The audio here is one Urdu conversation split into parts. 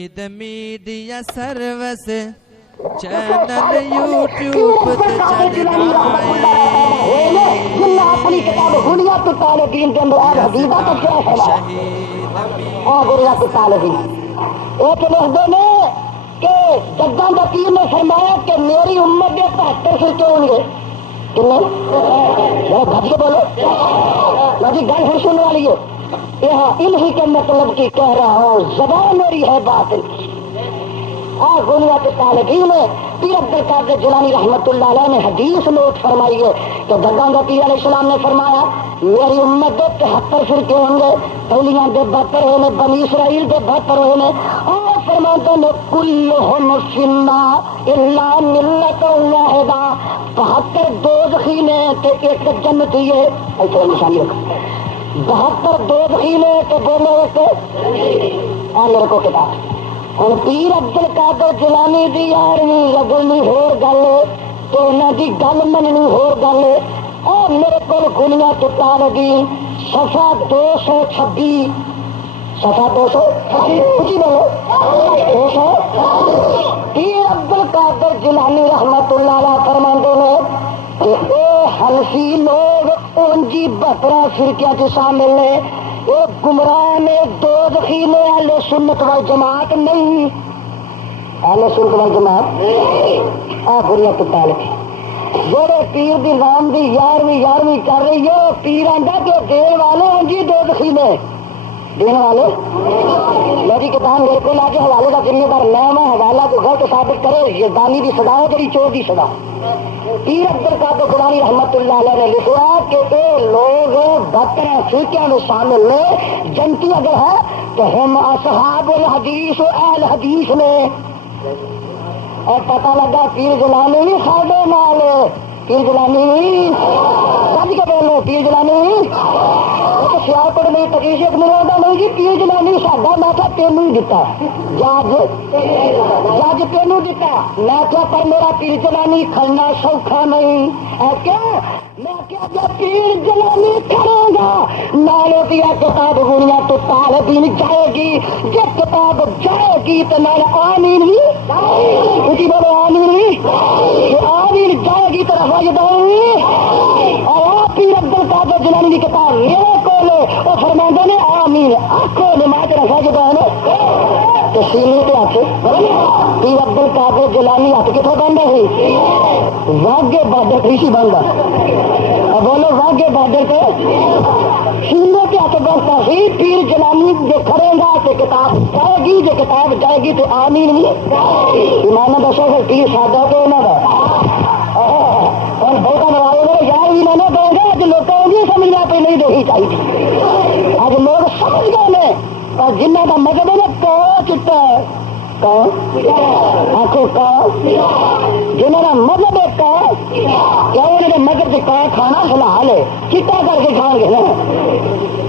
میڈیا سروس چینل یوٹیوب تے چلدا اپنی کتاب بنیاد الطالبین کے اندر آج حدیثہ تو کیا ہے بنیاد الطالبین ایک لکھتے ہیں کہ جدہ فقیر نے فرمایا کہ میری امت کے 75 فرقے ہوں گے کتنے گھٹ کے بولو جی گل پھر سننے والی ہے یہاں انہی کے مطلب کی کہہ رہا ہوں زبان میری ہے باطل بنیاد الطالبین میں پیر عبد القادر جیلانی رحمت اللہ علیہ نے حدیث نوٹ فرمائی ہے کہ دگانگا پیر علیہ السلام نے فرمایا میری امت دے 73 فرقے ہوں گے پہلیاں دے 72 ہوئے نے بنی اسرائیل دے 72 ہوئے نے اور فرماتے ہیں کلہم فی النار الا ملت واحدہ 72 دوزخی نے تے ایک جنتی ہے ایسے نشانی رکھو 72 دوزخی نے تے بولو ایک میرے کو کتاب ہوں پیر عبد القادر جیلانی دی یارویں لگنی ہور گل تو انہوں دی گل مننی ہور گل اور میرے کو بنیاد الطالبین صفحہ 226 صفحہ 226 بولو 200 پیر عبد القادر جیلانی رحمت اللہ علیہ فرماندے نے کہ اے حنفی لوگ انجی 72 فرقیاں چ شامل نے یہ گمراہ نے دوزخی نے اہل سنت والجماعت نہیں اہل سنت والجماعت بنیاد الطالبین جڑے پیر دی نام دی 11ویں کر رہی ہے پیر آندا کہ دین والے ہیں جی دوزخی نے دین والے میری کتاب میرے کو لا کے حوالے کا ذمہ دار میں حوالہ کو غلط ثابت کرے یہ دانی دی سزا ہے جڑی چور دی سزا پیر عبد القادر جیلانی رحمت اللہ علیہ نے لکھا کہ اے لوگ 72 فرقیاں میں شامل نے جنتی اگر ہے تو ہم اصحاب الحدیث و اہل حدیث میں اور پتہ لگا پیر جیلانی بھی ساڈے نال پیر جیلانی سمجھ کے بولو پیر جیلانی سیالکوٹ میں تقریش ایک منوڈا نہیں جی پیر جیلانی ساڈا میں کیا تینوں ہی دتا جج تینوں دتا میں کیا پر میرا پیر جیلانی کھڑنا سوکھا نہیں کیوں میں کیا جب پیر جیلانی کرے گا نالے دیا کتاب بنیاد الطالبین جائے گی جب کتاب جائے گی تو نال آمین بھی اسی بولو آمین بھی آمین جائے گی تو رفع جداؤں اور پیر عبد القادر جیلانی کی کتاب میرے کو لے وہ فرماندے نے آمین آنکھوں نماز رفع جداؤں تو سینے پہ آتے پیر عبد القادر جیلانی ہاتھ کتوں بنتا سی واگے بارڈر کسی بنتا بولو واگے بارڈر پہ سینے پہ ہاتھ بنتا سی پیر جیلانی جو کھڑے گا تو کتاب جائے گی جو کتاب جائے گی تو آمین بھی ایمان دسو پھر پیر سادہ تو انہوں کا اور بہت نوازے گا یار بھی نہ دے گا اج لوگوں کو سمجھنا پہ نہیں دینی چاہیے اج لوگ سمجھ گئے نے اور جنہ کا مذہب ہے نا کو چٹا ہے آخو جنہوں کا مذہب ہے کیا انہوں نے مذہب سے کھانا حلال ہے چٹا کر کے کھان گے نا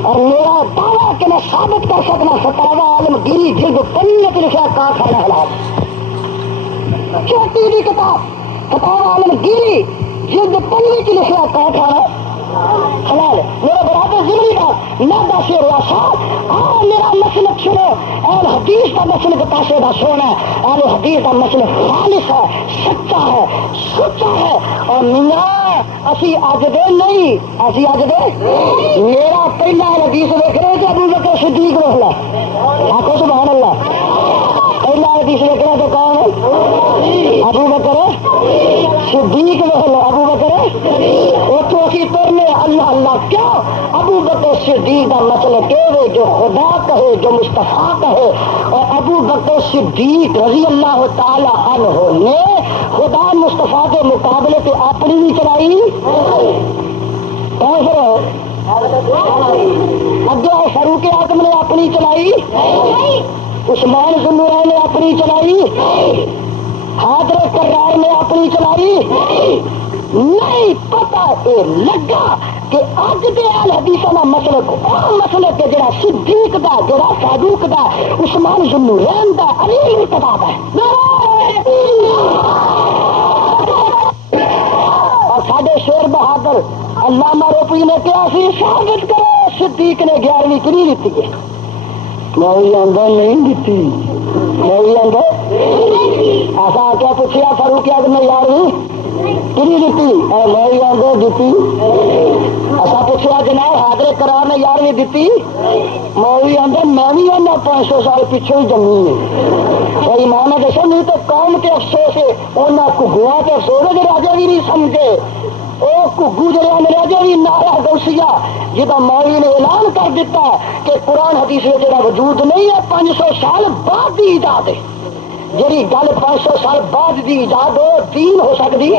اور میرا دعویٰ کہ میں ثابت کر سکنا فتاوا عالمگیری جلد 15 لکھا کھانا حلال چھوٹی بھی کتاب فتاوا عالمگیری جلد 15 کی لکھا کھانا حلال میرے برابر ضروری تھا نہ دس میرا مسلک سنو اہل حدیث کا مسلک پیسے کا سونا ہے اہل حدیث کا مسلک خالص ہے سچا ہے سچا ہے اور میاں اسی اج دے نہیں اسی اج دے میرا پہلا اہل حدیث دیکھ رہے کہ ابو بکر صدیق دیکھ لا آخو سبحان اللہ پہلا حدیث دیکھ رہے تو کون ہے ابو بکر صدیق دیکھ لو ابو بکر اتو اسی ترنے اللہ اللہ کیوں ابو بکر صدیق کا مسئلہ کہ جو خدا کہے جو مصطفیٰ کہے اور ابو بکر صدیق رضی اللہ تعالی عنہ نے خدا مصطفیٰ کے مقابلے پہ اپنی بھی چلائی اگے فاروق اعظم نے اپنی چلائی عثمان ذوالنورین نے اپنی چلائی حاضر کرار نے اپنی چلائی نہیں پتا یہ لگا کہ اج دے اہل حدیثاں دا مسلک اور مسلک ہے جڑا صدیق دا جڑا فاروق دا عثمان ذوالنورین دا علی مرتضی دا اور ساڈے شیر بہادر علامہ روپی نے کیا سی ثابت کرو صدیق نے 11ویں کری دیتی ہے مولوی آندا نہیں دیتی مولوی آندا ایسا کیا پوچھا فاروق اعظم نے یارویں کتنی دیتی مولوی آندا دیتی ایسا پوچھا جناب حاضر قرار نے یارویں دیتی مولوی آندا میں بھی آنا 500 سال پیچھے ہی جمی ہے اور ایمان دسو نہیں تو قوم کے افسوس ہے انہاں گھگواں کے افسوس ہے جو راجا بھی نہیں سمجھے وہ گگو جڑے انگریزے بھی نعرہ غوثیہ جہاں مولوی نے اعلان کر دیتا کہ قرآن حدیث میں جڑا وجود نہیں ہے 500 سال بعد کی ایجاد ہے جی گل 500 سال بعد کی ایجاد ہو دین ہو سکتی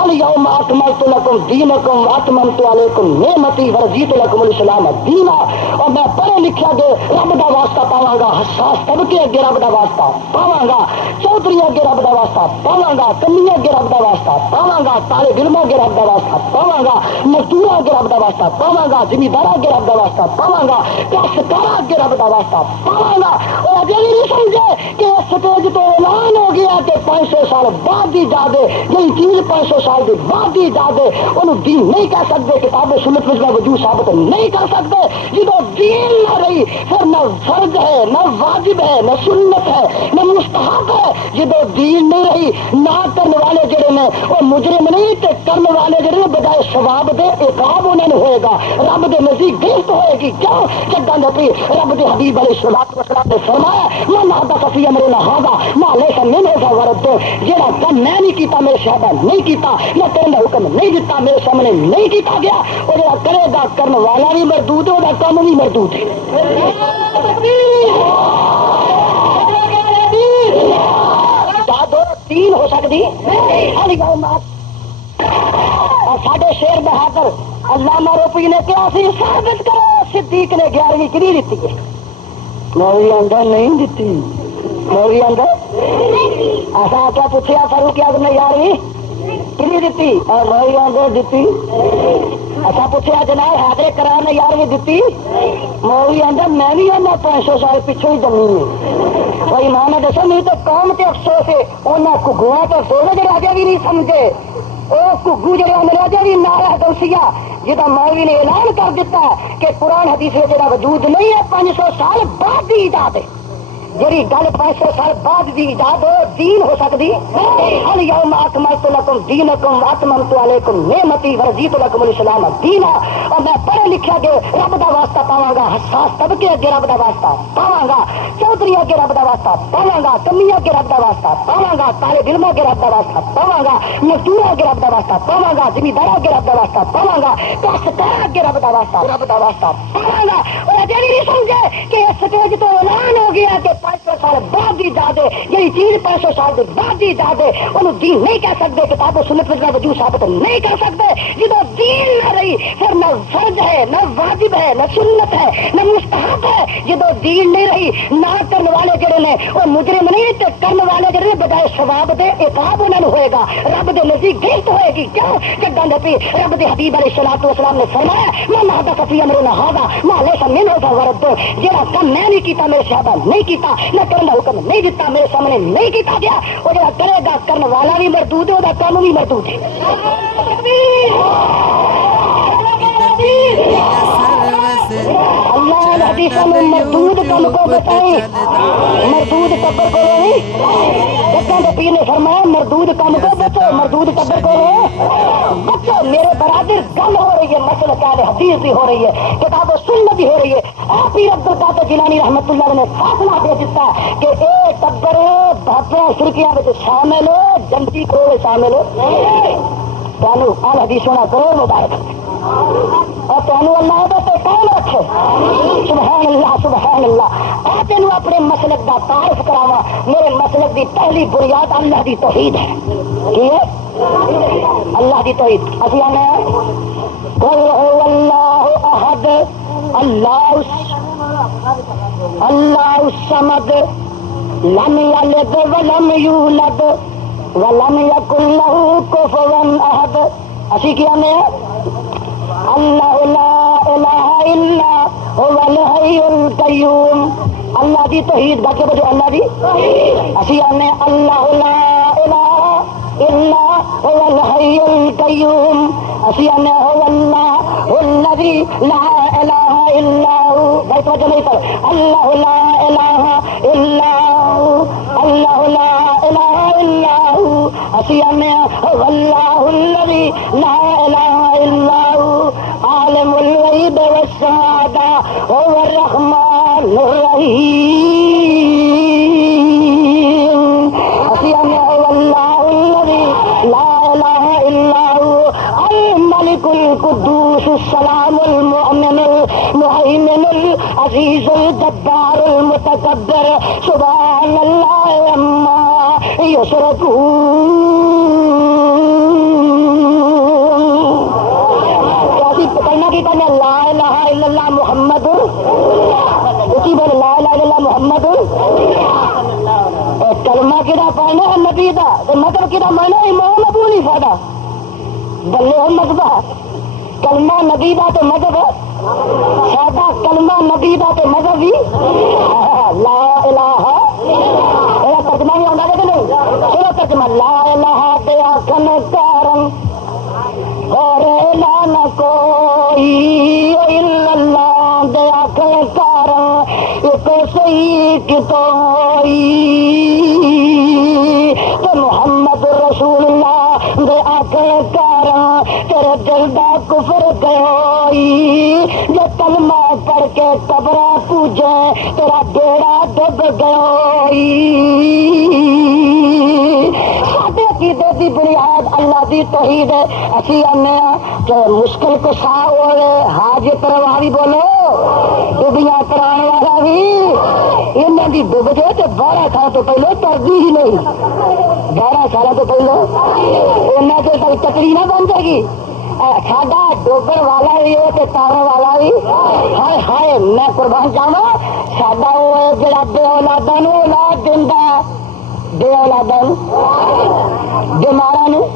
الیوم اکملت لکم دینکم واتممت علیکم نعمتی ورضیت لکم الاسلام دینا اور میں پڑھے لکھا گے رب دا واسطہ پاواں گا حساس طبقے اگے رب دا واسطہ پاواں گا چودھری اگے رب دا واسطہ پاواں گا کنی اگے رب دا واسطہ پاواں گا طالب علم اگے رب دا واسطہ پاواں گا مزدور اگے رب دا واسطہ پاواں گا زمیندار اگے رب دا واسطہ پاواں گا کاشتکار اگے رب دا واسطہ پاواں گا اور اجے بھی نہیں سمجھے کہ سٹیج تو اعلان ہو گیا کہ 500 سال بعد دی ایجاد ہے یہی چیز 500 سال دی بعد دی ایجاد ہے انہوں دین نہیں کہہ سکتے کتاب سنت میں وجود ثابت نہیں کر سکتے جدو دین نہ رہی پھر نہ فرض ہے نہ واجب ہے نہ سنت ہے نہ مستحب ہے جدو دین نہیں رہی نہ کرنے والے جڑے نے وہ مجرم نہیں تے کرنے والے جڑے نے بجائے ثواب دے عقاب انہوں نے ہوئے گا رب دے نزدیک گرفت ہوئے گی کیوں جگہ نبی رب دے حبیب علیہ الصلوۃ والسلام نے فرمایا من حدث فی امرنا ھذا ما لیس منہ فورد جڑا کم میں نہیں کیتا میرے صحابہ نہیں کیتا میں تیرے حکم نہیں دیتا میرے سامنے نہیں کیتا گیا اور جڑا کرے گا کرنے والا بھی مردود ہے اور کام بھی مردود ہے تین ہو سکتی اور ساڈے شیر بہادر علامہ روپی نے کیا سی ثابت کرو صدیق نے 11ویں کری دیتی ہے مولوی آندا نہیں دیتی مولوی آندا ایسا کیا پوچھا فاروق اعظم نے 11ویں کری دیتی اور مولوی آندا دیتی ایسا پوچھا جناب حاضر قرار نے 11ویں دیتی مولوی آندا میں بھی آنا 500 سال پیچھے ہی جمی ہے اور ایمان دسو نہیں تو قوم کے افسوس ہے انہاں گھگواں کے افسوس ہے جو راجا بھی نہیں سمجھے وہ گگو جڑے انگریزے بھی نعرہ غوثیہ جہاں مولوی نے اعلان کر دیتا کہ قرآن حدیث میں جڑا وجود نہیں ہے 500 سال بعد کی ایجاد ہے جی گل 500 سال بعد کی ایجاد ہو دین ہو سکتی الیوم اکملت لکم دینکم واتممت علیکم نعمتی ورضیت لکم الاسلام دینا اور میں پڑھے لکھا گے رب دا واسطہ پاواں گا حساس طبقے اگے رب دا واسطہ پاواں گا چودھری اگے رب دا واسطہ پاواں گا کمی اگے رب دا واسطہ پاواں گا طالب علم اگے رب دا واسطہ پاواں گا مزدور اگے رب دا واسطہ پاواں گا زمیندار اگے رب دا واسطہ پاواں گا کاشتکار اگے رب دا واسطہ پاواں گا اور اجے بھی نہیں سمجھے کہ اس سٹیج تو اعلان ہو گیا کہ 500 سال بعد کی ایجاد ہے یہی چیز 500 سال بعد کی ایجاد ہے انہوں دین نہیں کہہ سکتے کتاب سنت میں وجود ثابت نہیں کر سکتے جدو دین نہ رہی پھر نہ فرض ہے نہ واجب ہے نہ سنت ہے نہ مستحب ہے جدو دین نہیں رہی نہ کرنے والے جڑے نے وہ مجرم نہیں تے کرنے والے جڑے نے بجائے ثواب دے عقاب انہوں نے ہوئے گا رب دے نزدیک گرفت ہوئے گی کیوں جگہ نبی رب دے حبیب علیہ الصلوۃ والسلام نے فرمایا من حدث فی امرنا ھذا ما لیس منہ فورد جڑا کم میں نہیں کیتا میرے صحابہ نہیں کیتا میں کرنے حکم نہیں دیتا میرے سامنے نہیں کیتا گیا اور جڑا کرے گا کرنے والا بھی مردود ہے اور کام بھی مردود ہے اللہ نے حدیثوں میں مردود کم کو بتائی مردود قبر کو نہیں جگہ کے پیر نے فرمایا مردود کم کو بچو مردود قبر کو بچو میرے برادر گل ہو رہی ہے مسئلہ اہل حدیث بھی ہو رہی ہے کتاب و سنت بھی ہو رہی ہے آپ پیر عبد القادر جیلانی رحمت اللہ نے فیصلہ دے دیتا کہ اے ٹبر بہتر شرکیاں میں شامل ہو جنتی کرو شامل ہو تمہیں اہل حدیث ہونا کرو مبارک اور تمہیں اللہ پہ کون رکھے سبحان اللہ اور تینوں اپنے مسلک کا تعارف کراوا میرے مسلک کی پہلی بنیاد اللہ کی توحید ہے کی ہے اللہ کی توحید اسی آنے قل هو اللہ احد اللہ الصمد لم یلد ولم یولد ولم یکن له کفوا احد اسی کیا میں اللہ لا الہ الا هو الحی القیوم اللہ دی توحید باقی بجو اللہ دی اسی آنے اللہ لا الہ الا هو الحی القیوم اسی آنے هو اللہ الذی لا الہ الا ہو، بھائی توجہ نہیں پر اللہ لا الہ الا ہو، اللہ لا الہ الا ہو، اسی ہمیں واللہ الذی لا الہ الا ہو عالم الغیب والشہادہ هو الرحمن الرحیم، اسی ہمیں واللہ الذی لا الہ الا ہو الملک القدوس السلام المؤمن المہیمن العزیز الجبار المتکبر سبحان اللہ عما یشرکون۔ کیسی پکڑنا کی کہنا لا الہ الا اللہ محمد، اسی بول لا الہ الا اللہ محمد، کلمہ کدا پڑھنا ہے نبی دا، مطلب کدا مانا امام ابو حنیفہ دا، بلے ہم مذہب کلمہ نبی دا تو مذہب سادہ کلمہ نبی دا تو مذہب ہی لا الہ، میرا ترجمہ نہیں آتا کہ نہیں، چلو ترجمہ لا الہ دیا کن کارن اور الہ نہ کوئی الا اللہ دیا کن کارن ایک صحیح کی توئی تو محمد رسول اللہ دے آکل کارا تیرے دل دا کفر گئی، جو کلمہ پڑھ کے قبرہ پوجے تیرا بیڑا ڈب گئی۔ ساڈے عقیدے دی بنیاد اللہ دی توحید ہے، اسی آنے کہ مشکل کشا ہوئے حاجت روا بھی بولو ڈبیاں کران والا بھی انہوں دی ڈب جائے تو 12 سال تو پہلے ترجیح ہی نہیں، 12 سال تو پہلے انہوں سے تک چکری نہ بن جائے گی۔ ساڈا ڈوبر والا بھی ہے تو تارن والا بھی، ہائے ہائے میں قربان جاوا ساڈا وہ ہے جڑا بے اولاداں نوں اولاد دیندا، بے اولاداں بیماراں نوں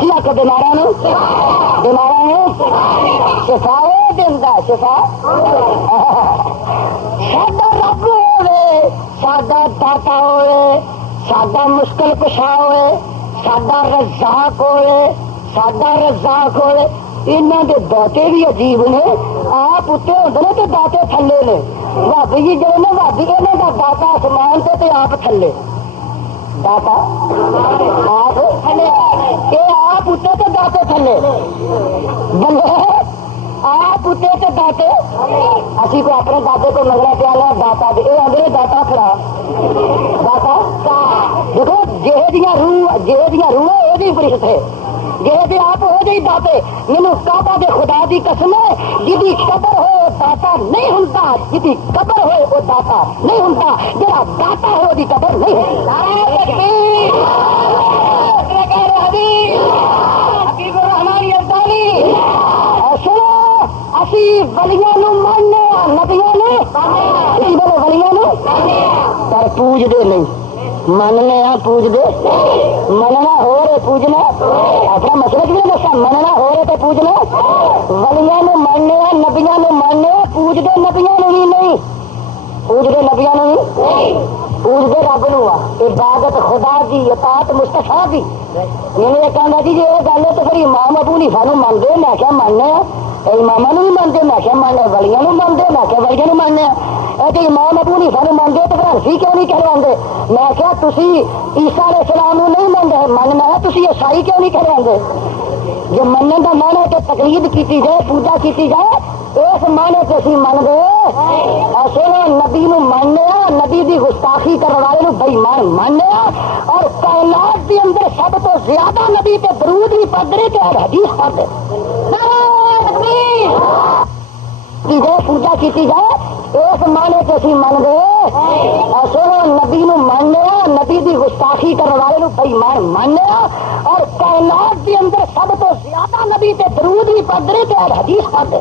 جی آکو بیماراں نوں شفا دیندا، شفا ساڈا رب ہوے، ساڈا داتا ہوے، ساڈا مشکل کشا ہوے، ساڈا رزاق ہوے، ساڈا رزاق ہوے، انہاں دے داتے بھی عجیب نے، آپ اتنے ہوندے نے تے داتے تھلے نے، بھابی جی جڑے نے بھابی انہاں دا داتا آسمان تے آپ تھلے، داتا آپ تھلے، اے آپ اتنے تے داتے تھلے، بلے آپ اتنے تے داتے، اسی کو اپنے داتے کو منگنا پیا لا داتا دے، اے اگلے داتا کھڑا داتا دیکھو جہے روح وہ جی فرشت ہے، جہے آپ ہو جی داتے، مینوں کعبہ دے خدا دی قسم ہے جدی قبر ہوئے وہ داتا نہیں ہوندا، جدی قبر ہوئے وہ داتا نہیں ہوندا، جہاں داتا ہو دی قبر نہیں ہوتی۔ حبیب الرحمان یزدانی سنو اسی ولیاں نوں ماننے نبیاں نوں اسی بولے ولیاں نوں پر پوج دے نہیں، مننے پوج دے، مننا ہو رہے پوجنا اپنا مسئلہ بھی نہیں دسا، مننا ہو رہے تو پوجنا، ولیاں نوں ماننے نبیاں نوں ماننے، پوج دے نبیاں نوں ہی نہیں، پوج دے نبیاں نوں ہی پوج دے رب نوں، عبادت خدا دی، اطاعت مصطفیٰ دی۔ میں نے یہ کہا جی یہ گل ہے تو پھر امام ابو حنیفہ نوں مانتے، میں کیا ماننے امام نوں بھی مانتے، میں کیا ماننے ولیاں نوں مانتے، میں کیا ولیاں نوں ماننے، کہ امام ابو حنیفہ نوں مانتے تو پھر حنفی کیوں نہیں کہلواندے؟ میں کیا تسی عیسیٰ علیہ السلام نوں نہیں مانتے، ماننا ہے تسی عیسائی کیوں نہیں کہلواندے؟ جو مننے کا مان ہے کہ تقلید کی جائے، پوجا کی جائے، اس معنی سے اسی من گئے سونا نبی نو ماننے، نبی دی گستاخی کرنے والے نو بے ایمان ماننے، اور کائنات کے اندر سب تو زیادہ نبی تے درود بھی پڑھتے تے حدیث پڑھتے کی جائے، پوجا کی جائے، اس معنی سے اسی من گئے سونا نبی نو ماننے، نبی دی گستاخی کرنے والے نو بے ایمان ماننے، اور کائنات کے اندر سب تو زیادہ نبی تے درود بھی پڑھتے تے حدیث پڑھتے۔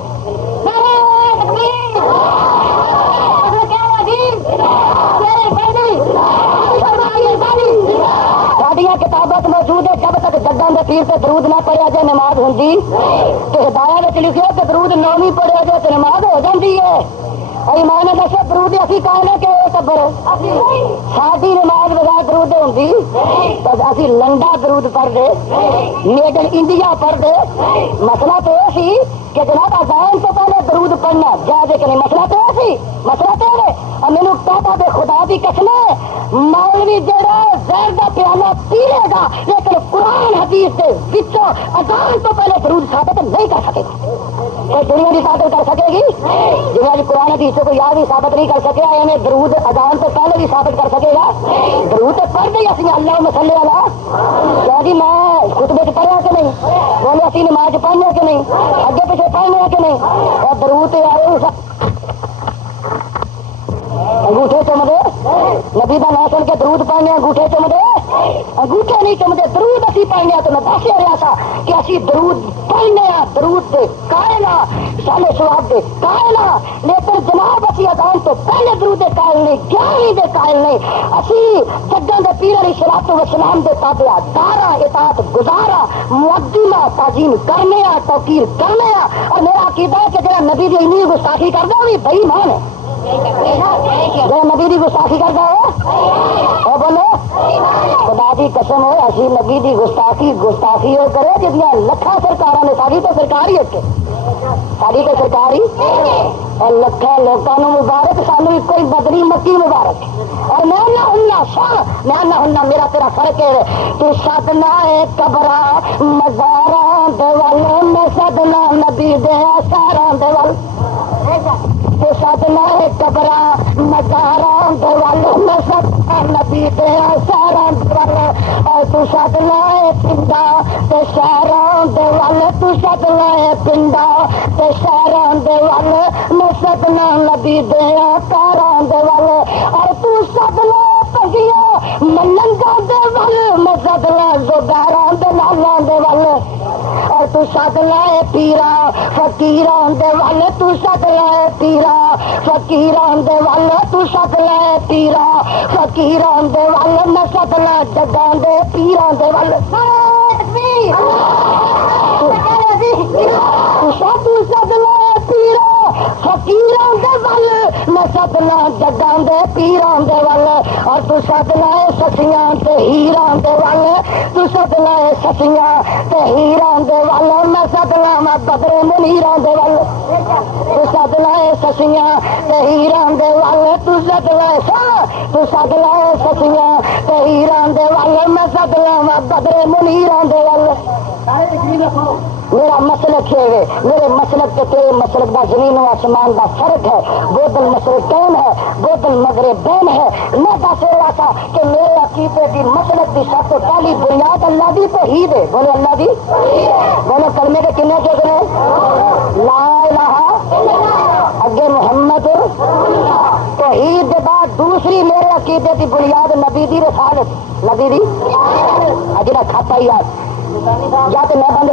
ساڈیاں کتابت موجود ہے، جب تک جداں دے پیر تے درود نہ پڑھیا جائے نماز ہوندی، تو ہدایت وچ لکھیا کہ درود نویں پڑھیا جائے تو نماز ہو جاندی ہے۔ ایمان دسو درود اسی کہنے کہ ٹبر ساری نماز بغیر درود ہوندی تو اسی لنڈا درود پڑھ دے، میڈ ان انڈیا پڑھ دے۔ مسئلہ تو یہ سی کہ جناب اذان تو پہلے درود درود پڑھنا جائز کہ نہیں؟ مسئلہ تو ایسی مسئلہ تو ہے اور مینو کہتا دے خدا کی قسم مولوی جڑا زہر کا پیالہ پی لے گا لیکن قرآن حدیث کے وچوں اذان تو پہلے درود ثابت نہیں کر سکے گا. کوئی دنیا کی ثابت کر سکے گی؟ جنہیں قرآن حدیث کو یاد بھی ثابت نہیں کر سکے یعنی درود اذان تو پہلے بھی ثابت کر سکے گا. درود تو پڑھ دیں اسی اللہ مسلے والا کیا جی میں خطبے سے پڑھا کہ نہیں؟ بولے اسی نماز پڑھنے کہ نہیں؟ اگے پیچھے پڑھنے کہ نہیں؟ اور درود انگوٹھے چمدے نبی کا نام سن کے درود پڑھنے انگوٹھے چمدے انگوٹھے نہیں چمدے درود اسی پڑھنے. تو میں دس رہا تھا کہ اسی درود پڑھنے درود دے قائل سالے سواب دے قائل لیکن جناب اسی اذان تو پہلے درود دے قائل نہیں 11ویں دے قائل نہیں. اسی جگہ دے پیر علیہ الصلوۃ والسلام دے تابع دارا اطاعت گزارا مقدمہ تعظیم کرنے توقیر کرنے. اور میرا عقیدہ ہے کہ جہاں نبی دی اتنی گستاخی کرتا وہ بھی بے ایمان ہے. جو نبی کی گستاخی کرتا ہے وہ بولو خدا کی قسم ہو ایسی نبی کی گستاخی ہو کرے جہاں لکھاں سرکار نے ساری تو سرکار ہی ہے ساری تو سرکار ہی اور لکھاں لوگوں مبارک سانو ایک کوئی بدری مکی مبارک. اور میں نہ ہننا میرا تیرا فرق ہے. تو سدنا ہے قبرا مزارا دے میں سدنا نبی دے سارا دے تو سدنا ہے قبرا مزارا دے میں سدنا نبی دے سارا دے. اور تو سدنا ہے پنڈا تے شہراں دے تو سدنا ہے پنڈا تے شہراں دے میں سدنا نبی دے کاراں دے. اور تو سدنا پگیا ملنگا دے میں سدنا زبیراں دے لالاں دے. اور تو سدنا ہے پیرا فقیراں دے تو سدنا ہے پیرا فقیراں دے تو سدنا ہے پیرا فقیراں دے میں سدنا جگاں دے پیراں دے تو سدنا پیرا فقیراں دے میں سدنا جگاں دے پیراں دے. اور تو سدنا ہے سچیاں تے ہیراں دے تو سدنا ہے سچیاں تے ہیراں دے میں سدنا میں بدرے منیراں دے تو سدنا ہے سچیاں تے ہیراں دے تو سدنا ہے سچیاں تے ہیراں دے میں سدنا میں بدرے منیراں دے. میرا مسلک ہے میرے مسلک کے تیرے مسلک کا زمین و آسمان کا فرق ہے. بودل مشرقین ہے بودل مغربین ہے. میں دس رہا تھا کہ میرے عقیدے کی مسلک کی سب سے پہلی بنیاد اللہ دی توحید ہے. بولو اللہ دی بولو کلمے کے کنے کے لا الہ اگے محمد توحید کے بعد دوسری میرے عقیدے کی بنیاد نبی دی رسالت نبی دی اجرا کھاتا ہی یاد یا تو میں بند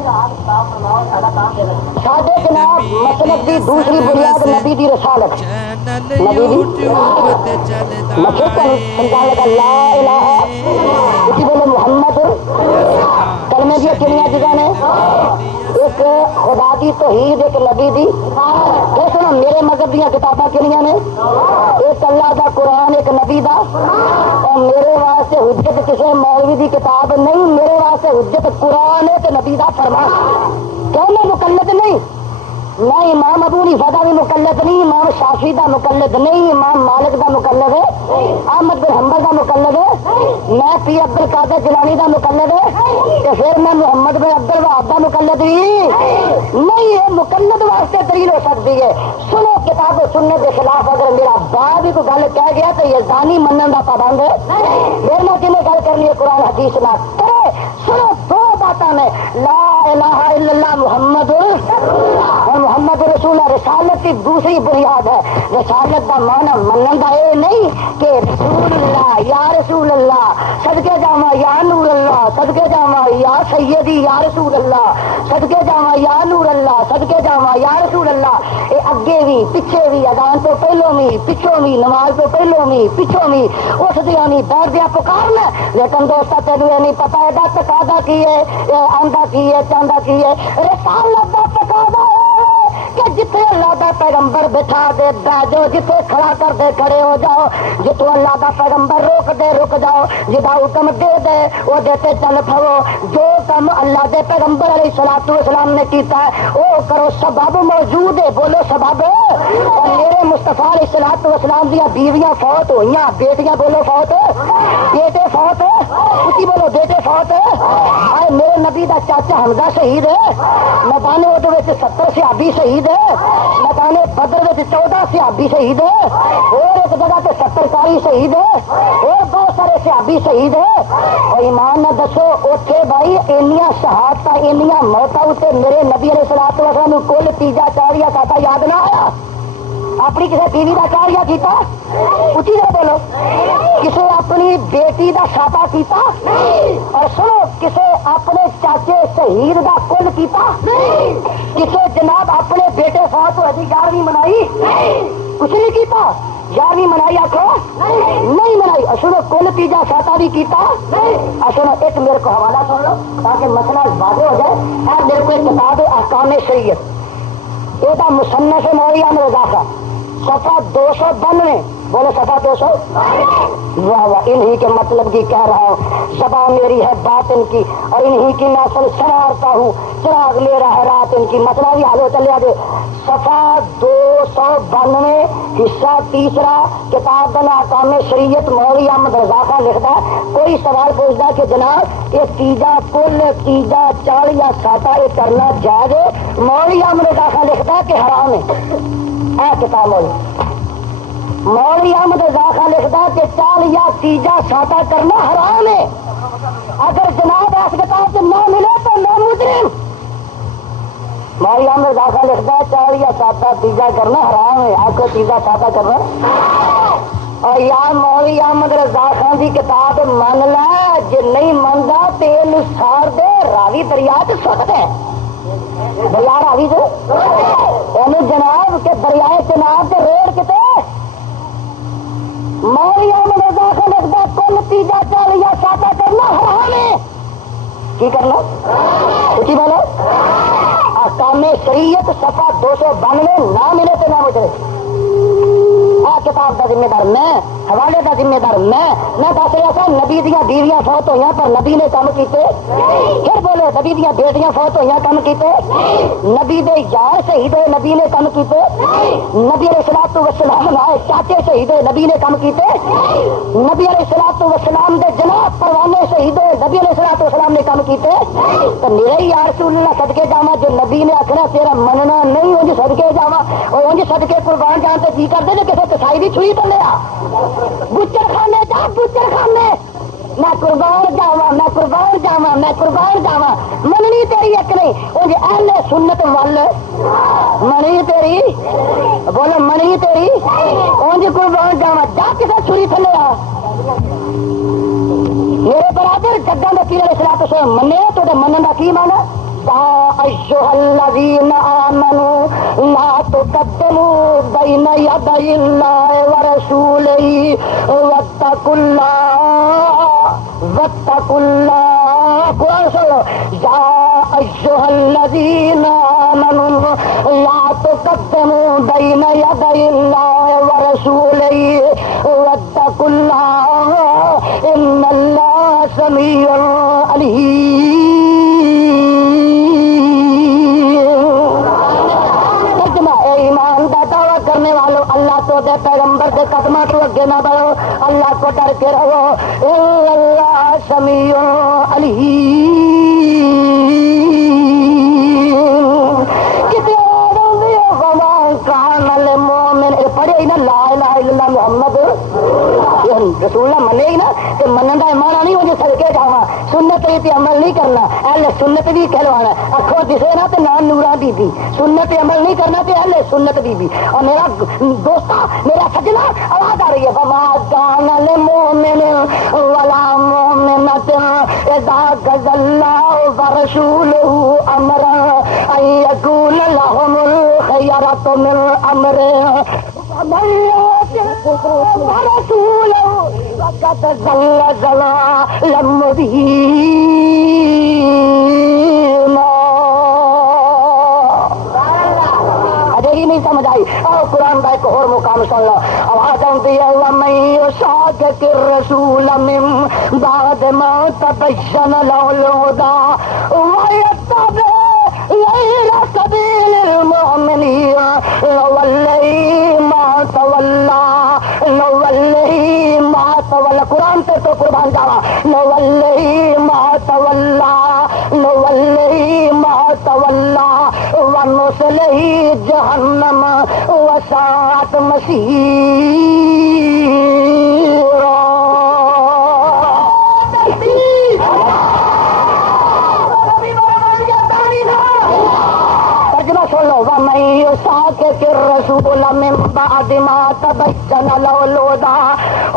سادے جناب مسلک دی دوسری بنیاد نبی دی رسالت نبی دی لا الہ اسی بولے محمد کلمے دیا کنیا جگہ نے ایک خدا دی توحید ایک نبی دی. سنو میرے مذہب دیا کتاباں کنیا نے ایک اللہ دا قرآن ایک نبی دا. اور میرے واسطے حجت کسی مولوی دی کتاب نہیں میرے واسطے حجت قرآن ایک نبی دا فرمان. کیوں میں مقلد نہیں میں امام ابو حنیفہ دا بھی مقلد نہیں امام شافعی دا مقلد نہیں امام مالک دا مقلد ہے احمد بن حنبل دا مقلد ہے میں پیر عبد القادر جیلانی دا مقلد ہے کہ پھر میں محمد بن عبد الوہاب دا مقلد بھی نہیں ہے. مقلد واسطے دلیل ہو سکتی ہے. سنو کتاب و سنت کے خلاف اگر میرا باپ بھی کوئی گل کہہ گیا تو یہ زانی منن دا پابند ہے. پھر میں جنہیں گل کرنی ہے قرآن حدیث نہ کرے. سنو دو باتیں میں لا الہ الا اللہ محمد اور محمد رسول رسالت کی دوسری بنیاد ہے. رسالت کا معنی منن کا یہ نہیں کہ رسول اللہ یا رسول اللہ صدقے جاواں یا نور اللہ صدقے جاواں یا سیدی یا رسول اللہ صدقے جاواں یا نور اللہ صدقے جاواں یا رسول اللہ. یہ اگے بھی پیچھے بھی اذان تو پہلوں بھی پچھوں بھی نماز تو پہلوں بھی پچھوں بھی اس دیا نہیں بیٹھ دیا پکارنا. لیکن دوستا تینوں یہ نہیں پتا ہے تقاضا کی ہے آندا کی ہے چاہتا کی ہے. رسالت کا تقاضا ہے کہ جتنے اللہ دا پیغمبر بٹھا دے بیٹھو، جتنے کھڑا کر دے کھڑے ہو جاؤ، جتوں اللہ دا پیغمبر روک دے رک جاؤ، جدا حکم دے دے وہ دیتے چل پھو، جو کم اللہ دے پیغمبر علیہ الصلوۃ والسلام نے کیتا ہے وہ کرو، سبب موجود ہے، بولو سبب۔ اور میرے مصطفیٰ علیہ الصلوۃ والسلام دیا بیویاں فوت ہوئیاں، بیٹیاں بولو فوت، بیٹے فوت، اسی بولو بیٹے فوت۔ آئے میرے نبی دا چاچا حمزہ شہید ہے، میدان احد وچ 70 صحابی شہید ہے، میدان بدر وچ 14 صحابی شہید ہے، اور ایک جگہ تے 70 قاری شہید ہے، اور بہت سارے صحابی شہید ہے۔ اور ایمان نہ دسو اوتھے بھائی اینیاں شہادتاں اینیاں موتاں تے میرے نبی علیہ الصلوۃ والسلام کل تیجا چاریا کاتا یاد نہ آیا؟ اپنی کسی بیوی کا چاریا کیتا؟ اچھی سے بولو۔ کسی اپنی بیٹی کا ساپا کیتا؟ اور سنو کسی اپنے چاچے شہید کا کل کیتا؟ کسی جناب اپنے بیٹے فوت ہوئے 11ویں منائی؟ کچھ نہیں کیتا؟ 11ویں منائی آخو نہیں منائی۔ سنو کل تیجا ساتا بھی کیتا؟ سنو ایک میرے کو حوالہ سن لو تاکہ مسئلہ واضح ہو جائے۔ میرے کو ایک کتاب ہے احکام شریعت، یہ مصنف مولوی احمد رضا خان، صفحہ 292، بولے صفحہ 200۔ واہ واہ، انہی کے مطلب کی کہہ رہا ہوں، زبان میری ہے باطن کی اور انہی کی نسل سنوارتا ہوں، چراغ میرا ہے رات ان کی۔ مسئلہ بھی حل ہو چلے دے۔ صفحہ 292 حصہ تیسرا کتاب بنا احکام شریعت، مولوی احمد رضا خان لکھتا ہے۔ کوئی سوال پوچھتا کہ جناب یہ تیجا کل تیجا چال یا ساتا یہ کرنا جائز ہے؟ مولوی احمد رضا خان لکھتا ہے کہ حرام ہے۔ اے کتاب مولوی احمد رضا خان لکھتا ہے کہ چال یا تیجا ساتا کرنا حرام ہے۔ اگر جناب اس کتاب سے نہ ملے تو نہ مجرم۔ مولوی احمد رضا خان لکھتا ہے چال یا ساتا تیجا کرنا حرام ہے۔ آپ کو تیجا ساتا کرنا، اور یا مولوی احمد رضا خان کی کتاب من لا، جی نہیں منگا تیل سار دے راوی دریا چ سٹ دے۔ دریا راوی سے جناب کے دریائے چناب کے روڈ کتے مولوی احمد رضا خان لکھتا کل تیجا چال یا ساتا کرنا حرام ہے۔ کی کرنا کی بولو؟ احکام شریعت صفحہ 292، نہ ملے تو نہ مجھے۔ کتاب کا ذمہ دار میں، حوالے کا ذمہ دار میں دس رہا سا نبی دیا بیویاں فوت ہوئی پر نبی نے کام کیتے۔ پھر بولو نبی دیا بیٹیاں فوت ہوئی کام کیتے، نبی دے یار شہید ہوئے نبی نے کام کیتے، نبی علیہ الصلوۃ والسلام لائے چاچے شہید ہوئے نبی نے کام کیتے، نبی علیہ الصلوۃ والسلام دے جناب پروانے شہید ہوئے نبی علیہ الصلوۃ والسلام نے کام کیتے۔ تو میرے یار رسول اللہ صدقے جاواں جو نبی نے آخنا تیرا مننا نہیں انج صدقے جاواں، اور انج صدقے قربان جان تے جی کر دے کسی کسائی بھی چھری تو لیا بچر خانے جا بچر خانے، میں قربان جاواں میں قربان جاواں میں قربان جاواں۔ مننی تیری ایک نہیں انج اہل سنت ول منی تیری، بولو منی تیری انج قربان جاواں جا کسی چھری تو لیا۔ میرے برادر جگہ میں پیر علیہ الصلوۃ والسلام منے تو منن کا کی مانا؟ ایھا الذین آمنوا لا تقدموا بین یدی اللہ ورسولہ واتقوا اللہ قرآن سنو، یا ایھا الذین آمنوا لا تقدموا بین یدی اللہ ورسولہ واتقوا اللہ ان اللہ سمیع علیم۔ کرنے والوں اللہ تو دے پیغمبر کے قدمہ تو اگے نہ بڑھو، اللہ کو ڈر کے رہو، اللہ سمیع علیم۔ کتنے کان المؤمن پڑھے ہی نا لا الہ الا اللہ محمد رسول اللہ منے ہی نا، کہ منن کا مانا نہیں مجھے صدقے جاواں، سنت تے عمل نہیں کرنا، اہل سنت بھی کہلوانا، اکھوں دسے نا تے نام نورا بی بی، سنت تے عمل نہیں کرنا تے اہل سنت بی بی۔ اور میرا دوستا میرا سجنا آواز آ رہی ہے، فما کان للمؤمن ولا مؤمنۃ اذا قضى الله ورسوله امرا ان يكون لهم الخيرة من امرهم ومن يطع ورسوله فقد ضل ضلالا مبينا۔ سمجھ آئی؟ اور قرآن کا ایک اور مقام سن لو، آواز آتی ہے وَمَن يُشَاقِقِ الرَّسُولَ مِن بَعْدِ مَا تَبَيَّنَ لَهُ الْهُدَىٰ وَيَتَّبِعْ غَيْرَ سَبِيلِ الْمُؤْمِنِينَ نُوَلِّهِ مَا تَوَلَّىٰ نُوَلِّهِ مَا تَوَلَّىٰ قرآن سے تو قربان جاوا نُوَلِّهِ مَا تَوَلَّىٰ نُوَلِّهِ مَا تَوَلَّىٰ وَنُصْلِهِ جَهَنَّمَ وَسَاءَتْ مَصِيرًا۔ وَمَن يُشَاقِقِ الرَّسُولَ مِن بَعْدِ مَا تَبَيَّنَ لَهُ الْهُدَىٰ،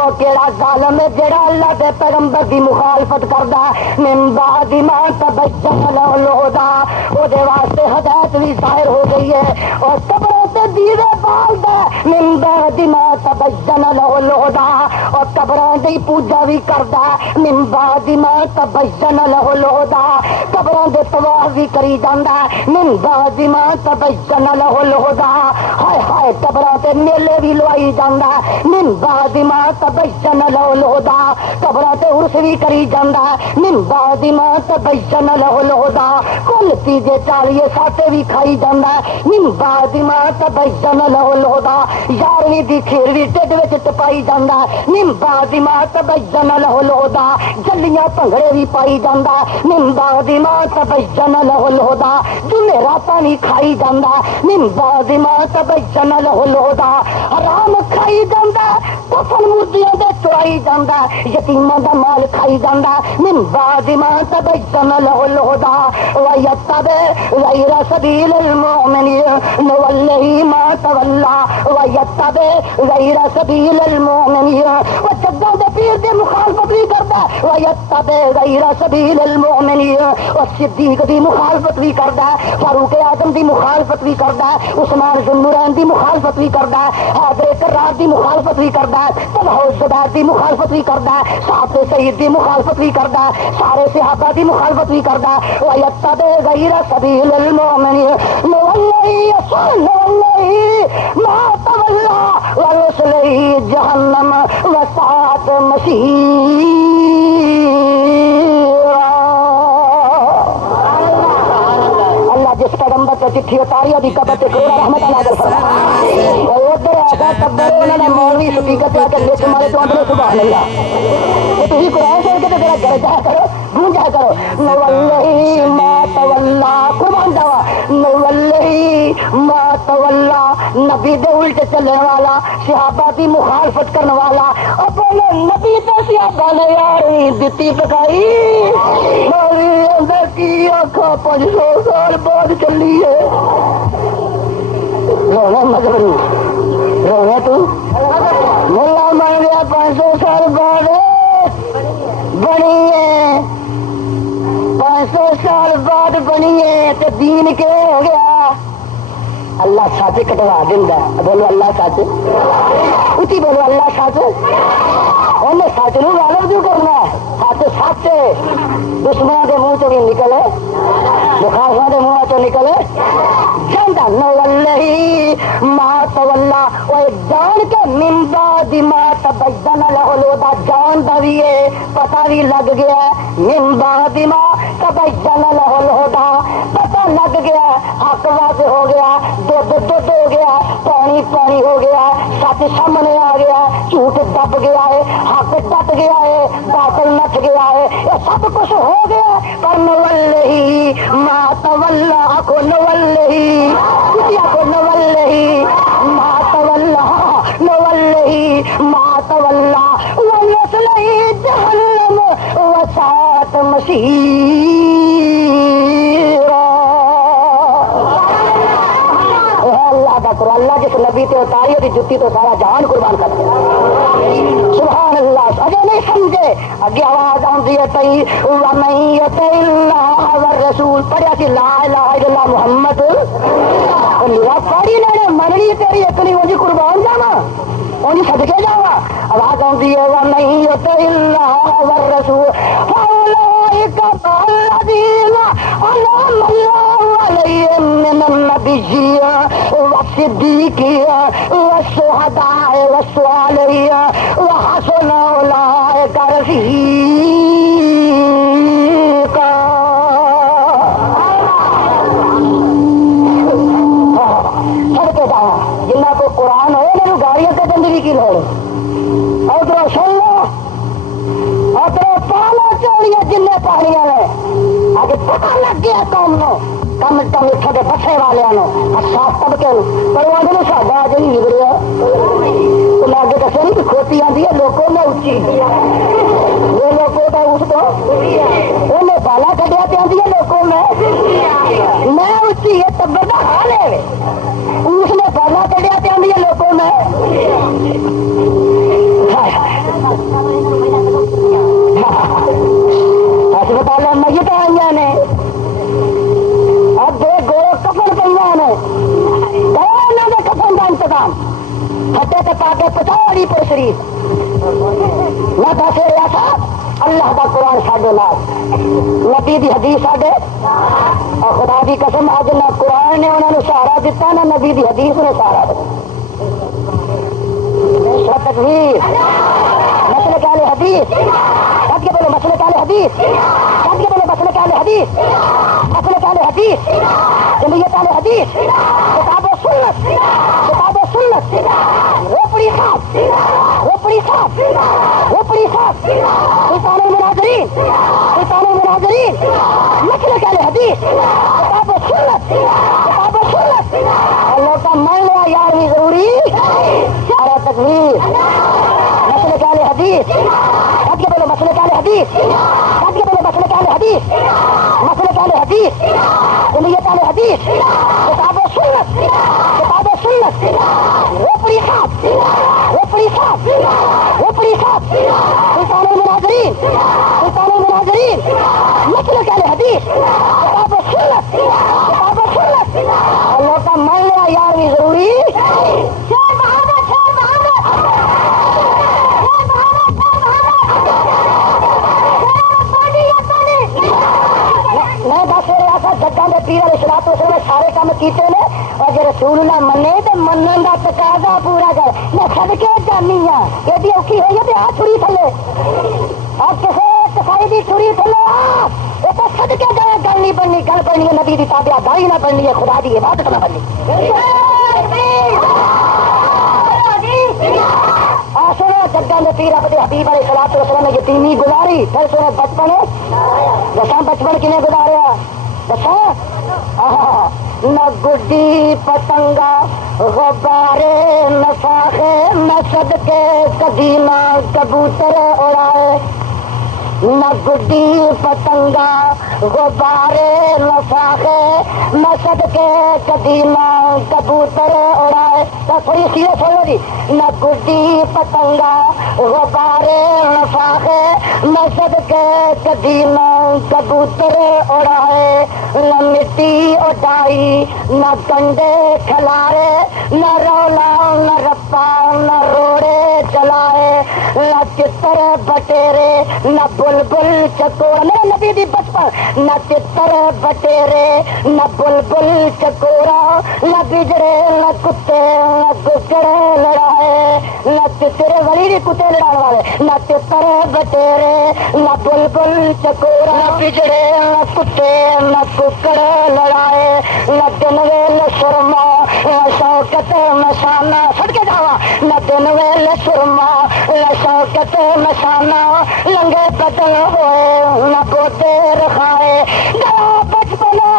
اور کیڑا ظالم ہے جڑا اللہ دے پیغمبر دی مخالفت کردا ہے، من بعد ما تبین له الهدىٰ، او دے واسطے ہدایت بھی ظاہر ہو گئی ہے، اور قبروں تے دیوے بالدا ہے، من بعد ما تبین له الهدىٰ، اور قبراں دی پوجا بھی کردا ہے، من بعد ما تبین له الهدىٰ، قبراں دے طواف بھی کری جاندا ہے، من بعد ما تبین له الهدىٰ، ہائے ہائے قبراں تے میلے بھی لوائی جاندا ہے، من بعد ما تبین له الهدىٰ، قبراں تے عرس بھی کری جاندا ہے، من بعد ما تبین له الهدىٰ، کل تیجے چالیے ساتے بھی کھائی جاندا ہے، من بعد ما تبین له الهدىٰ، یارویں دی کھیرویں ٹڈ وچ ٹپائی جاندا ہے، من بعد ما تبین له الهدىٰ، جلیاں بھنگڑے بھی پائی جاندا ہے، من بعد ما تبین له الهدىٰ، جمعے راتاں بھی کھائی جاندا ہے، من بعد ما تبین له الهدىٰ، حرام کھائی جاندا ہے، کفن مردیاں دے چرائی جاندا ہے، یتیماں دا مال کھائی جاندا ہے، من بعد ما تبین له الهدىٰ وَيَتَّبِعْ غَيْرَ سَبِيلِ الْمُؤْمِنِينَ نُوَلِّهِ مَا تَوَلَّىٰ وَيَتَّبِعْ غَيْرَ سَبِيلِ الْمُؤْمِنِينَ، وہ جدوں دے پیر دی مخالفت بھی کردا ہے، وَيَتَّبِعْ غَيْرَ سَبِيلِ الْمُؤْمِنِينَ، وہ صدیق دی مخالفت بھی کردا ہے، فاروق اعظم دی مخالفت بھی کردا ہے، عثمان ذو النورین دی مخالفت بھی کردا ہے، حیدر کرار دی مخالفت بھی کردا ہے، طلحہ الزبیر دی مخالفت بھی کردا ہے، صاحب سعید دی مخالفت بھی کردا ہے، سارے صحابہ دی مخالفت بھی کردا ہے، وَيَتَّبِعْ غَيْرَ سَبِيلِ الْمُؤْمِنِينَ نُوَلِّهِ مَا تَوَلَّىٰ وَنُصْلِهِ جَهَنَّمَ وَسَاءَتْ مَصِيرًا۔ اللہ جس پیغمبر سے چٹھی اتاری ابھی قبر سے کروڑا رحمت نازل فرمائے، اور ادھر آتا قبر انہوں نے مولوی حقیقت آ کے لے تمہارے تو اندر سبحان اللہ، وہ تھی قرآن سے کہ ذرا گھر جایا کرو گونجا کرو، نُوَلِّهِ مَا تَوَلَّىٰ قربان جاوا نُوَلِّهِ مَا تَوَلَّىٰ، نبی دے الٹ چلنے والا، صحابہ دی مخالفت کرنے والا، اور بولے نبی تے صحابہ نے یاری دتی پکائی، مولوی اندر کی آنکھاں 500 سال بعد چلی ہے، رونا مجبوری رونا تو ملا مان گیا 500 سال بعد بنی ہے، 500 سال بعد بنی ہے تو دین کے ہو گیا، اللہ سچ کٹوا دینا، بولو اللہ سچ، اچھی بولو اللہ سچ، انہیں سچ نو غالب کیوں کرنا، سچ سچ دشمنوں کے منہ چ بھی نکلے، مخالفوں کے منہ چ نکلے جانا، نُوَلِّهِ مَا تَوَلَّىٰ، وہ جان کے من بعد ما تبین له الهدىٰ، جان دا بھی ہے پتہ بھی لگ گیا، من بعد ما تبین له الهدىٰ، پتہ لگ گیا، حق واضح ہو گیا، دودھ دودھ ہو گیا، پانی پانی ہو گیا، سچ سامنے آ گیا، جھوٹ دب گیا ہے، حق ڈٹ گیا ہے، باطل نٹ گیا ہے، یہ سب کچھ ہو گیا، پر نُوَلِّهِ مَا تَوَلَّىٰ، آکھو نُوَلِّهِ، کسی آکھو نُوَلِّهِ مَا تَوَلَّىٰ، نُوَلِّهِ مَا تَوَلَّىٰ وَنُصْلِهِ جَهَنَّمَ وَسَاءَتْ مَصِيرًا۔ اللہ جس نبی تے اتاری ہوتی جتی تو سارا جہان قربان کر دیا، سبحان اللہ، اجے نہیں سمجھے، اگے آواز آتی ہے تئی وَمَن يُطِعِ اللَّهَ وَالرَّسُولَ، پڑھیا سی لا الہ الا اللہ محمد، پڑھی لینے مننی تیری ایک نہیں اونجی قربان جانا، اونجی صدقے جاوا، آواز آتی ہے وَمَن يُطِعِ اللَّهَ وَالرَّسُولَ اولئک الذین انعم اللہ علیہم من النبیین والصدیقین والشہداء والصالحین وحسن اولئک رفیقا. جنہ کو قرآن ہو میرے گاڑیاں کا زندگی کی لوڑ ادھر سن لو ادھر پالو چوڑیاں جن پاڑیاں نے آگے پتا لگ گیا قوم نو کم کم اتوں کے بسے والوں صاف طبقے پر وہ آدھے ساڈا آج نہیں نگڑیا تو آگے دسے نہیں کہ کھوتی آتی ہے لوگوں میں اچھی یہ لوگوں کا اس کو انہیں بالا کٹیا پہ آتی ہے لوگوں میں اچھی ہے تبر کا حال ہے اس نے بالا کٹیا پہ آتی ہے لوگوں میں ہسپتال میت آئی نے اب دو گورو کفن پہ نے انہوں نے کفن کا انتظام پھٹے پہ پا کے پچھاڑی پر شریف نہ دس رہا صاحب اللہ کا قرآن ساڈے نال نبی دی حدیث ساڈے اور خدا دی قسم اج نہ قرآن نے انہوں نے سہارا دیتا نہ نبی دی حدیث نے سہارا دیا. تکبیر مسئلے کہنے حدیث سب کے بولو مسئلے کہنے حدیث سب کے بولو مسئلے کہنے حدیث مسئلے کہنے حدیث جمعیت کہنے حدیث کتاب و سنت روپڑی صاحب سلطان المناظرین مسئلے کہنے حدیث کتاب و سنت اللہ کا مان لیا یار بھی ضروری سارا تکبیر مسئلے کہنے حدیث سب کے بولو مسئلے کہنے حدیث سب کے بولو مسئلے کہنے حدیث جمعیت کہنے حدیث کتاب و سنت روپڑی صاحب سلطان المناظرین مسئلے کہنے حدیث کتاب و سنت اللہ کا مان لیا یار بھی ضروری جگہ کے پیر علیہ الصلوۃ والسلام سارے کام کیتے ہیں اور جی رسول اللہ منے تو منن کا تقاضا پورا کر میں صدقے جانی ہاں ایڈی اوکھی ہوئی ہے آ چھری تھلے اور کسی صفائی کی چھری تھلے یہ تو صدقے جائے گل نہیں بننی گل بننی ہے نبی کی تابع گالی نہ بننی ہے خدا کی عبادت نہ بننی. سنو جگہ میں پیر اپنے حبیب علیہ الصلوۃ والسلام نے یتیمی گزاری پھر سنو بچپن دساں بچپن کنے گزاریا نہ گڈی پتنگا غبارے نہ فاخے نہ صدقے کبھی نہ کبوتر اڑائے نہ گڈی پتنگا غبارے نہ فاخے نہ صدقے کبھی نہ کبوتر اڑائے. تھوڑی سیرے سنو جی. نہ گڈی پتنگا غبارے نہ فاخے نہ صدقے کبھی نہ کبوتر اڑائے نہ مٹی اٹھائی نہ کنڈے کھلارے نہ رولا نہ رپا نہ روڑے چلائے نہ چتر بٹیرے نہ بلبل چکور میرے نبی دی بچپن نہ چتر بٹیرے نہ بلبل چکورا نہ بجڑے نہ کتے نہ گجڑے لڑائے نہ چترے ولی بھی کتے لڑانے والے نہ چتر بٹیرے نہ بلبل چکورا نہ بجڑے نہ کتے نہ ککڑے لڑائے نہ دن ویل سرما نہ شوکت نشانہ سڑ کے جاوا نہ دن ویل سرما نہ شوکت نشانہ لنگے بدل ہوئے نہ گوتے رکھائے گیا بچپنا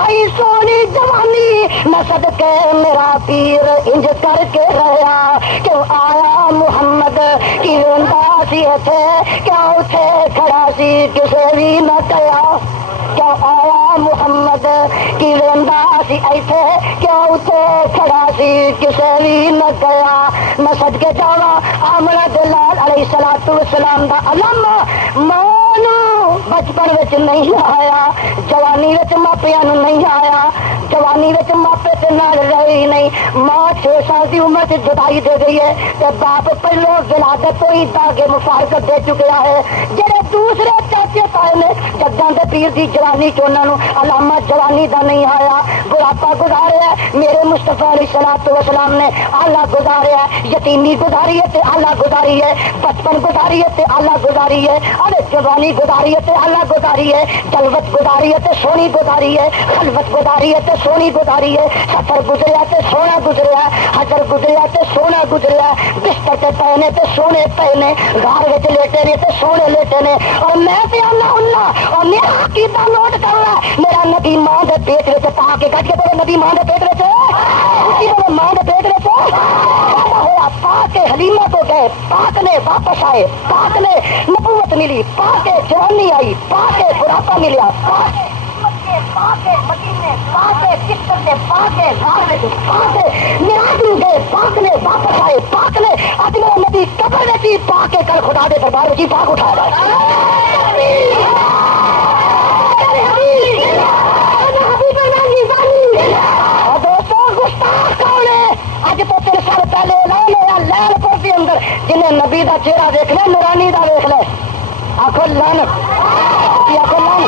آئی سونی جوانی نہ صدقے میرا پیر انج کر کے رہا کیوں آیا محمد کی رندا سی تھے کیا اٹھے کھڑا سی کسے بھی نہ کیا کیا آیا محمد کی رندا سی ایتھے کیا اٹھے کھڑا سی کسے بھی نہ کیا نہ صدقے جاوا آمنہ دلال علیہ الصلوۃ والسلام دا علم مانو بچپن وچ نہیں آیا جوانی وچ ماپیاں نوں نہیں آیا جوانی وچ ماپے تے نال رہی نہیں ماں 6 سال دی عمر تے جدائی دے گئی ہے تے باپ پہلو ولادت تو ہی داغے مفارقت دے چکیا ہے جڑے دوسرے چاچے پائے نے جگاں دے پیر دی جوانی چونا نو علامہ جوانی دا نہیں آیا، بڑھاپا گزاریا میرے مصطفیٰ علیہ الصلوۃ والسلام نے آلہ گزاریا، یتیمی گزاری ہے تے آلہ گزاری ہے، بچپن گزاری ہے تے آلہ گزاری ہے، ارے جوانی گزاری ہے تے آلہ گزاری ہے، جلوت گزاری ہے تے سونی گزاری ہے، خلوت گزاری ہے تے سونی گزاری ہے، سفر گزریا تے سونا گزریا، حجر گزریا تے سونا گزریا، بستر تے پہنے تے سونے پہنے، گھر وچ لیٹے نے تے سونے لیٹے نے، اور میں تے اللہ اور میرا عقیدہ نوٹ کرنا، میرا نبی ماں دے پیٹ وچ پا کے گج کے بولے نبی ماں دے پیٹ وچ ماں دے پیٹ وچ پیدا ہوا، پاک حلیمہ تو گئے، پاک نے واپس آئے، پاک نے نبوت ملی، پاک جوانی آئی، پاک بڑھاپا ملیا، پاک مدینے، پاک چکر سے، پاک غار میں، پاک میراج میں گئے، پاک نے واپس آئے، پاک نے اگلے نبی قبر میں بھی پاک کل خدا دے دربار میں جی پاک اٹھایا اج تو 3 سال پہلے لال پور کے اندر جنہیں نبی دا چہرہ دیکھ لے نورانی دا دیکھ لے آخو لن آخو لن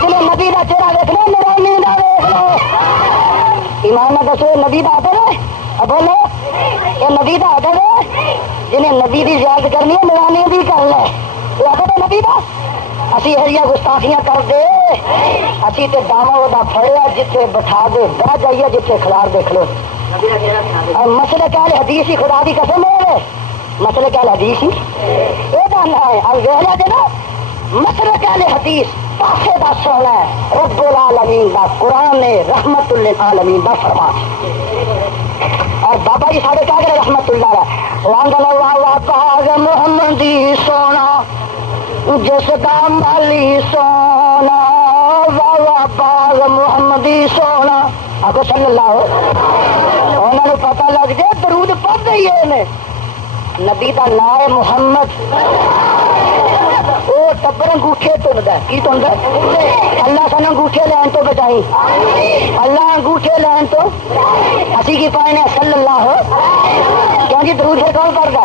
جنہیں نبی دا چہرہ دیکھ لے نورانی دا دیکھ لو ایمان نہ دسو نبی دا ادب ہے بولو یہ نبی دا ادب ہے جنہیں نبی دی زیارت کرنی ہے نورانی بھی کر لے یہ ادب ہے نبی دا اسی ہریا گستاخیاں کر دے اسی تے داوا دا پھڑیا جتھے بٹھا دے بہ جائیے جتھے کھلار دیکھ لو مسئلہ کیا حدیث ہی خدا دی قسم ہے مسئلہ کیا حدیث ہی یہ جاننا ہے اب ویلا دے نا مسئلہ کیا حدیث پاسے دا سونا ہے رب العالمین دا قرآن نے رحمت للعالمین دا فرمان اور بابا جی سارے کیا کرے رحمت اللہ علیہ باغ محمدی سونا جس دا مالی سونا واہ باغ محمدی سونا آپ صلی اللہ انہوں نے پتا لگ جائے درود پڑھ رہی ہے نبی دا نام ہے محمد وہ ٹبر انگوٹھے تندا کی تندا اللہ سن انگوٹھے لین تو بچائی اللہ انگوٹھے لین تو اسی کی پائے صلی اللہ کیوں جی درود سے کون پڑھتا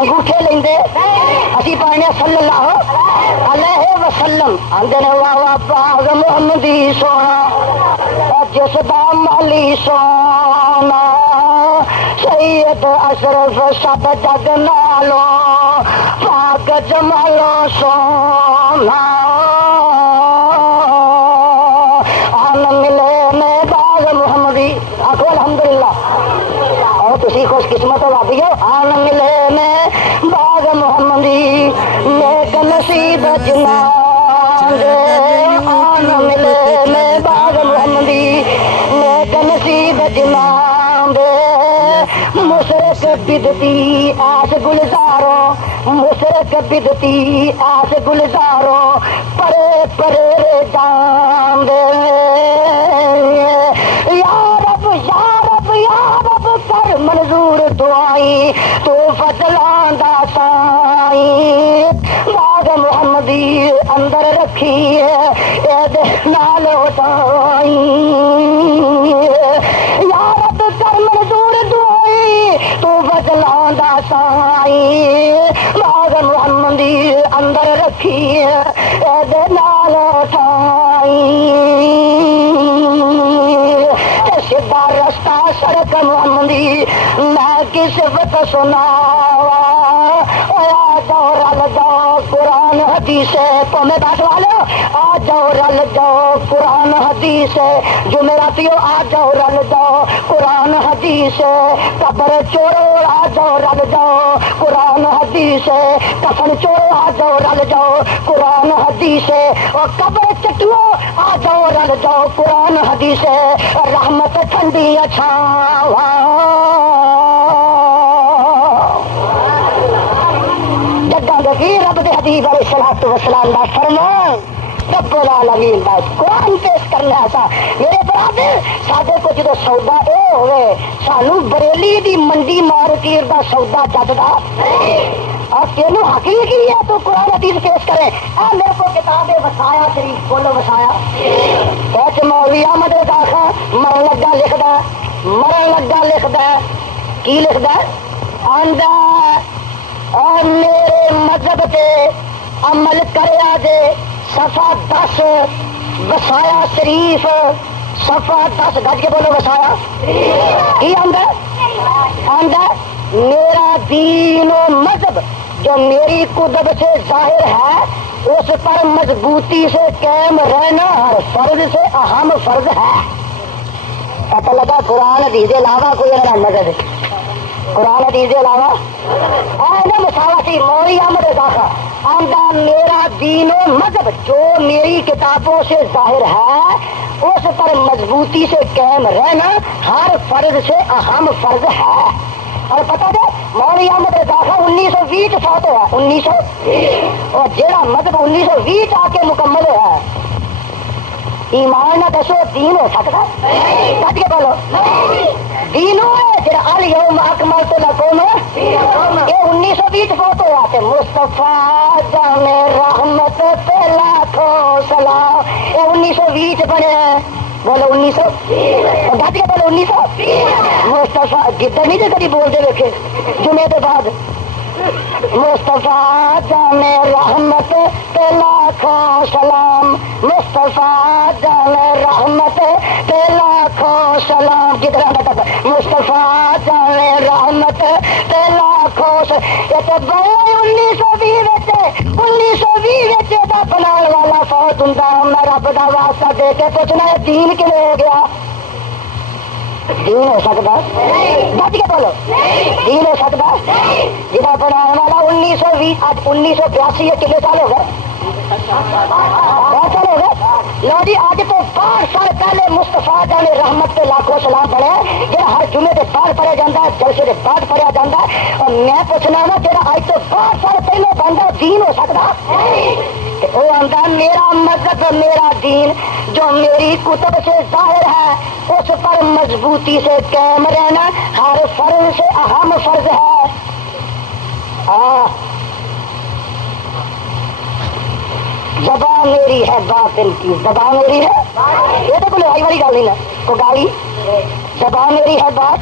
انگوٹھے لیندے اسی پائے صلی اللہ علیہ وسلم آندے نے واہ باغ محمدی سونا جس دا مالی سونا سید اشرف سب جگ نالو پاک جمالو سونا آن ملے میں باغ محمدی آخو الحمدللہ اور تسی خوش قسمت ہو بابی ہو آن ملے میں باغ محمدی نیک نصیب جنا آن ملے میں باغ محمدی نیک نصیب جنا مشرق بدتی آس گلزارو مشرق بدتی آس گلزارو پرے پرے جان دے یا رب یا رب یا رب کر منظور دعائی تو فضلان دا سائی باغ محمدی اندر رکھی ہے نال اٹھائی یا رب کر منظور دعائی تو فضلان دا سائی باغ محمدی اندر رکھی ہے نال اٹھائی سیدھا رستہ سڑک محمدی میں کس وقت سنا آ جاؤ رل جاؤ قرآن حدیث تو میں بات والو آ جاؤ رل جاؤ قرآن حدیث جو میرا پیو آ جاؤ رل جاؤ قرآن حدیث قبر چورو آ جاؤ رل جاؤ قرآن حدیث کفن چورو آ جاؤ رل جاؤ قرآن حدیث اور قبر چٹو آ جاؤ رل جاؤ قرآن حدیث رحمت ٹھنڈی چھاواں جگہ دے رب دے حبیب علیہ الصلوۃ والسلام دا فرمان رب العالمین دا قرآن پیش کرنا سا میرے برادر ساڈے کو جدو سودا اے ہوئے سانو بریلی دی منڈی مارکیٹ دا سودا جددا اور تینوں حق ہی کی ہے تو قرآن حدیث پیش کرے اے میرے کو کتاب وسایا شریف بولو وسایا کچھ مولوی احمد رضا خان مرن لگا لکھدا کی لکھدا آندا اور میرے مذہب تے عمل کریا جے صفحہ 10 وسایا شریف صفحہ 10 گج کے بولو وسایا کی آندا میرا دین و مذہب جو میری قدرت سے ظاہر ہے اس پر مضبوطی سے قائم رہنا ہر فرض سے اہم فرض ہے. پتہ لگا قرآن حدیث کے علاوہ کوئی مذہب قرآن حدیث کے علاوہ مساواتی موری احمد داخا آندا میرا دین و مذہب جو میری کتابوں سے ظاہر ہے اس پر مضبوطی سے قائم رہنا ہر فرض سے اہم فرض ہے. اور پتا دے موری احمد داخا 1920 فوت ہوا 1920 اور جہاں مذہب 1920 آ کے مکمل ہوا ایمان نہ دسو دین ہو سکتا کٹ کے بولو دین ہے جہاں الیوم اکملت لکم یہ 1920 فوت ہوا تے مصطفیٰ جان رحمت پہ لاکھوں سلام یہ 1920 بنے بولو 1920 گٹ کے بولو 1920 مصطفیٰ گدڑ نہیں جو کبھی بولتے دیکھے جمعے کے بعد مصطفیٰ جان رحمت پہ لاکھوں سلام مصطفیٰ جان رحمت پہ لاکھوں سلام کدھر مصطفیٰ جان رحمت پہ لاکھوں سلام 1920 کا بنانے والا فوت ہوں میں رب کا واسطہ دے کے پوچھنا ہے دین کیوں ہو گیا دین ہو سکتا بچ کے بولو دین ہو سکتا جہاں بنانے والا 1920 آج 1982 کتنے سال ہو گئے بہت سال ہو گئے لو جی اج تو 5 سال پہلے مصطفیٰ جان رحمت کے لاکھوں سلام بنے جہاں ہر جمعے کے بعد پڑھیا جاتا ہے جلسے کے بعد پڑھیا جاتا ہے اور میں پوچھنا نا جہاں اج تو 5 سال پہلے بنتا دین ہو سکتا وہ آتا میرا مذہب میرا دین جو میری کتب سے ظاہر ہے اس پر مضبوطی سے قائم رہنا ہر فرض سے اہم فرض ہے. زبان میری ہے باطل کی زبان میری ہے یہ تو کوئی لڑائی والی گل نہیں ہے تو گالی زبان میری ہے بات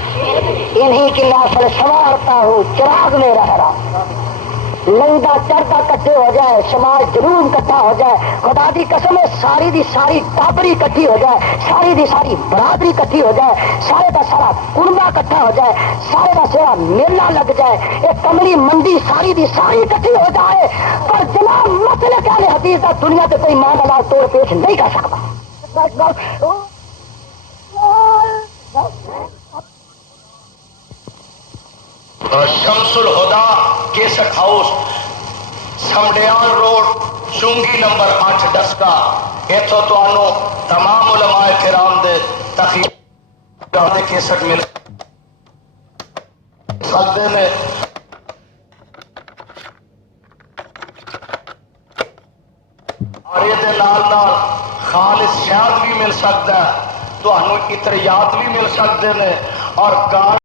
انہیں کی نافل سوارتا ہوں چراغ میرا ہے لنگا چڑھتا کٹھے ہو جائے سماج ضرور کٹھا ہو جائے خدا دی قسم ہے ساری دی ساری ٹابری کٹھی ہو جائے ساری دی ساری برادری کٹھی ہو جائے سارے دا سارا کنبا کٹھا ہو جائے سارے دا سارا میلہ لگ جائے ایک کمری منڈی ساری دی ساری کٹھی ہو جائے پر جناب مسئلہ کہنے حدیث دا دنیا تے کوئی مان اللہ توڑ پیش نہیں کر سکتا. Shams Ulhuda guest house Sambrial road چونگی نمبر 8 ڈسکا اتوں تمہوں تمام علماء کرام دے تقریر دے کیسٹ مل سکتے ہیں اور یہ خالص شاد بھی مل سکتا ہے تمہوں اطریات بھی مل سکتے ہیں اور